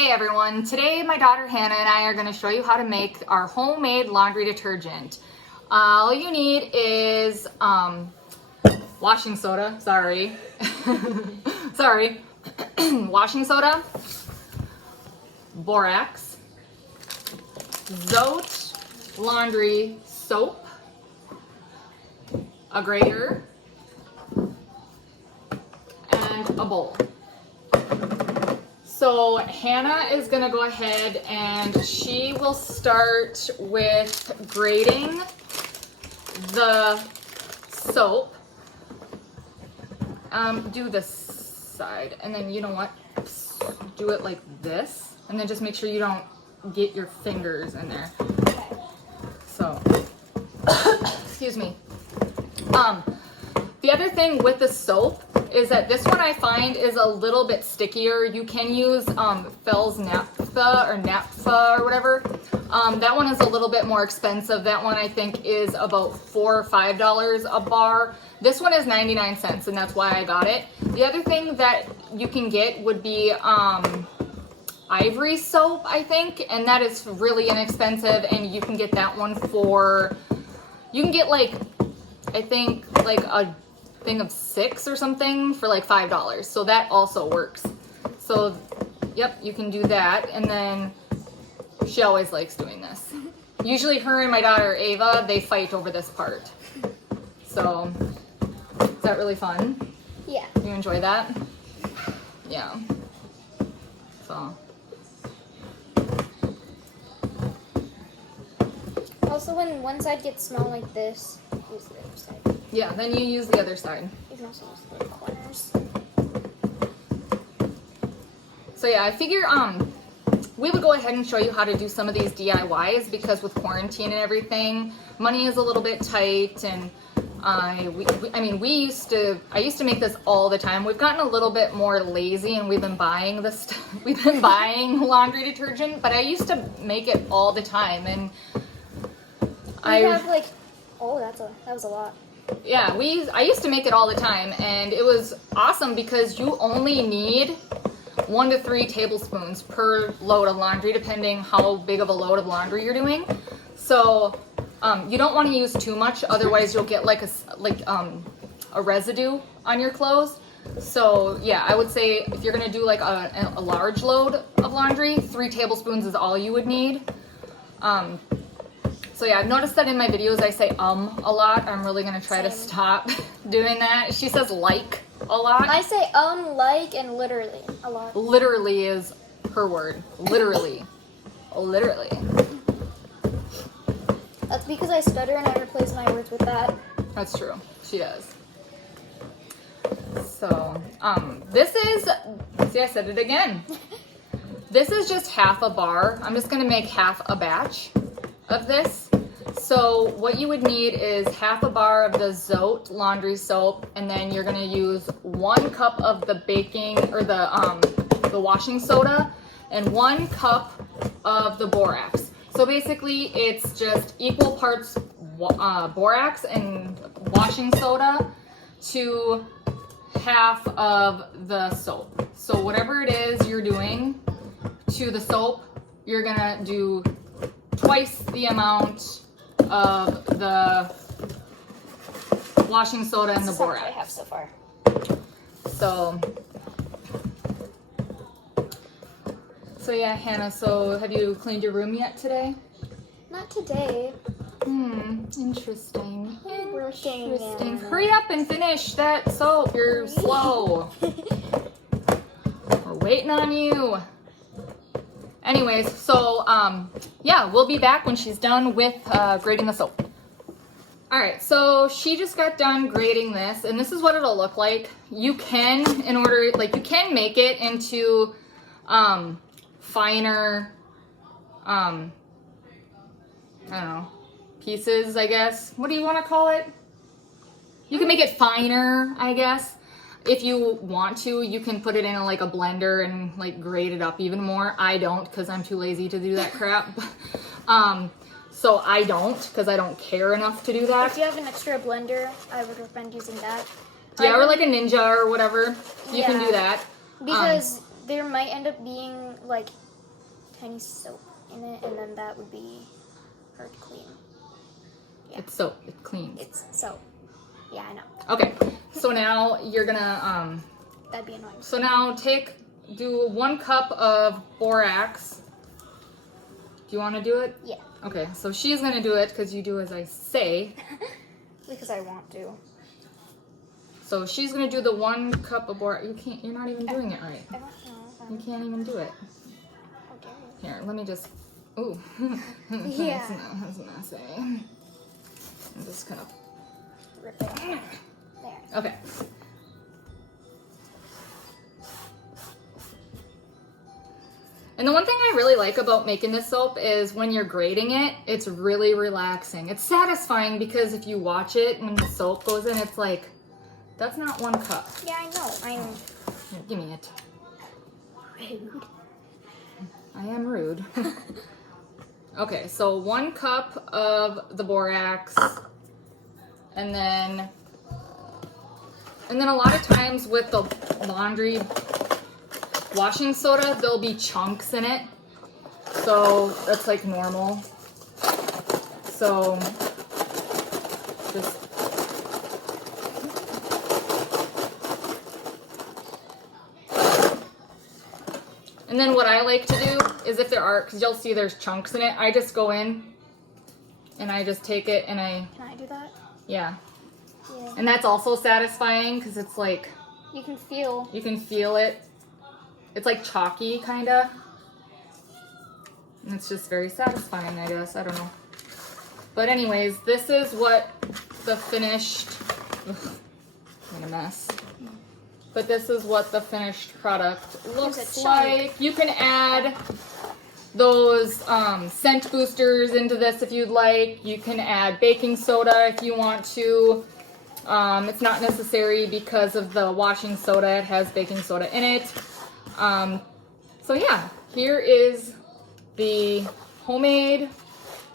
Hey everyone, today my daughter Hannah and I are going to show you how to make our homemade laundry detergent. All you need is washing soda, sorry, washing soda, borax, Zote laundry soap, a grater, and a bowl. So Hannah is going to go ahead and she will start with grating the soap. Do this side, and then you know what? Do it like this, and then just make sure you don't get your fingers in there. Okay. So, excuse me. The other thing with the soap is that this one I find is a little bit stickier. You can use Fell's Naphtha or Naphtha or whatever. That one is a little bit more expensive. That one I think is about $4 or $5 a bar. This one is 99 cents, and that's why I got it. The other thing that you can get would be ivory soap, I think, and that is really inexpensive, and you can get that one for, you can get like, I think like a thing of 6 or something for like $5. So that also works. So, yep, you can do that. And then she always likes doing this. Usually her and my daughter Ava, they fight over this part. So, is that really fun? Yeah. You enjoy that? Yeah. So. Also, when one side gets small like this, use the other side. Yeah, then you use the other side. You can also use the corners. So yeah, I figure we would go ahead and show you how to do some of these DIYs because with quarantine and everything, money is a little bit tight, and I used to make this all the time. We've gotten a little bit more lazy and we've been buying we've been buying laundry detergent, but I used to make it all the time, and I have like, oh, that was a lot. Yeah, I used to make it all the time, and it was awesome because you only need 1 to 3 tablespoons per load of laundry, depending how big of a load of laundry you're doing. So you don't want to use too much, otherwise you'll get like a residue on your clothes. So yeah, I would say if you're gonna do like a large load of laundry, 3 tablespoons is all you would need. So yeah, I've noticed that in my videos I say a lot. I'm really gonna try to stop doing that. She says like a lot. I say like, and literally a lot. Literally is her word. Literally. Literally. That's because I stutter and I replace my words with that. That's true. She does. So, this is, see, I said it again. This is just half a bar. I'm just gonna make half a batch of this. So what you would need is half a bar of the Zote laundry soap, and then you're gonna use 1 cup of the baking or the washing soda and 1 cup of the borax. So basically it's just equal parts borax and washing soda to half of the soap. So whatever it is you're doing to the soap, you're gonna do twice the amount of the washing soda and the borax. I have so far. So yeah, Hannah, so have you cleaned your room yet today? Not today. Interesting. Working. Interesting. Hurry up and finish that soap. You're slow. We're waiting on you. Anyways, so yeah, we'll be back when she's done with grating the soap. All right, so she just got done grating this, and this is what it'll look like. You can, you can make it into finer, I don't know, pieces, I guess. What do you want to call it? You can make it finer, I guess. If you want to, you can put it in like a blender and like grate it up even more. I don't, because I'm too lazy to do that crap. So I don't, because I don't care enough to do that. If you have an extra blender, I would recommend using that. Yeah, or like a Ninja or whatever. You can do that. Because there might end up being like tiny soap in it, and then that would be hard clean. Yeah. It's soap. It cleans. It's soap. Yeah, I know. Okay. So now you're gonna That'd be annoying. So now do 1 cup of borax. Do you want to do it? Yeah. Okay. So she's gonna do it because you do as I say. Because I want to. So she's gonna do the 1 cup of borax. You're not even doing it right. I don't know. You can't even do it. How dare you? Here, let me just. Ooh. Yeah. That's messy. I'm just gonna. Rip it. There. Okay. And the one thing I really like about making this soap is when you're grating it, it's really relaxing. It's satisfying because if you watch it when the soap goes in, it's like, that's not 1 cup. Yeah, I know. I'm Here, give me it. rude. I am rude. Okay, so 1 cup of the borax, and then a lot of times with the laundry washing soda, there'll be chunks in it. So that's like normal. So just and then what I like to do is if there are, because you'll see there's chunks in it, I just go in and I just take it and Can I do that? yeah. Yeah. And that's also satisfying because it's like, You can feel. you can feel it. It's like chalky, kind of. And it's just very satisfying, I guess. I don't know. But anyways, this is what the finished, I'm in a mess. But this is what the finished product looks like. You can add those scent boosters into this if you'd like. You can add baking soda if you want to. It's not necessary because of the washing soda. It has baking soda in it. So yeah, here is the homemade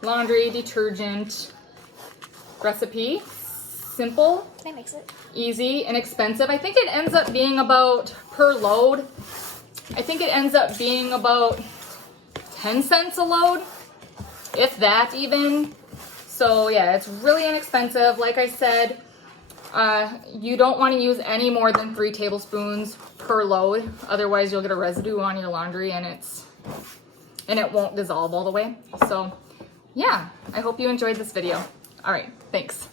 laundry detergent recipe. Simple, Can I mix it? easy, inexpensive. I think it ends up being about, per load, I think it ends up being about 10 cents a load, if that even. So yeah, it's really inexpensive. Like I said, you don't want to use any more than 3 tablespoons per load. Otherwise you'll get a residue on your laundry and it won't dissolve all the way. So yeah, I hope you enjoyed this video. All right, thanks.